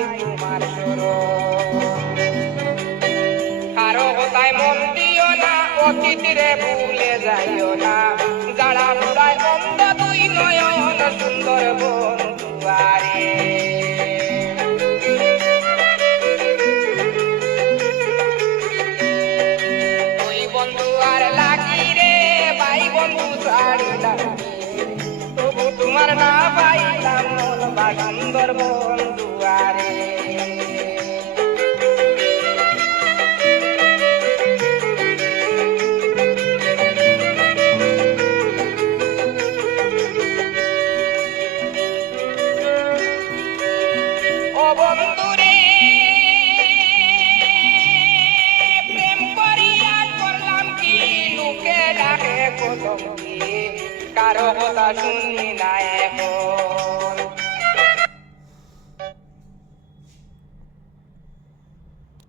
নাই তোমার কারো কথায় মন দিও না, অতীতরে ভুলে যাইও না। যারা পুরায় অন্ধ দুই নয়ন সুন্দর বন্ধুয়ারে। ওই বন্ধু আর লাগি রে ভাই বন্ধু ছাড়িলাম, তবু তোমার না পাইলাম মন বা সুন্দর বন্ধুয়ারে। বন্ধুরে প্রেম করিয়া করলাম কি, লোকে ডাকে কলম কি, কারো কথা শুনি না এখন।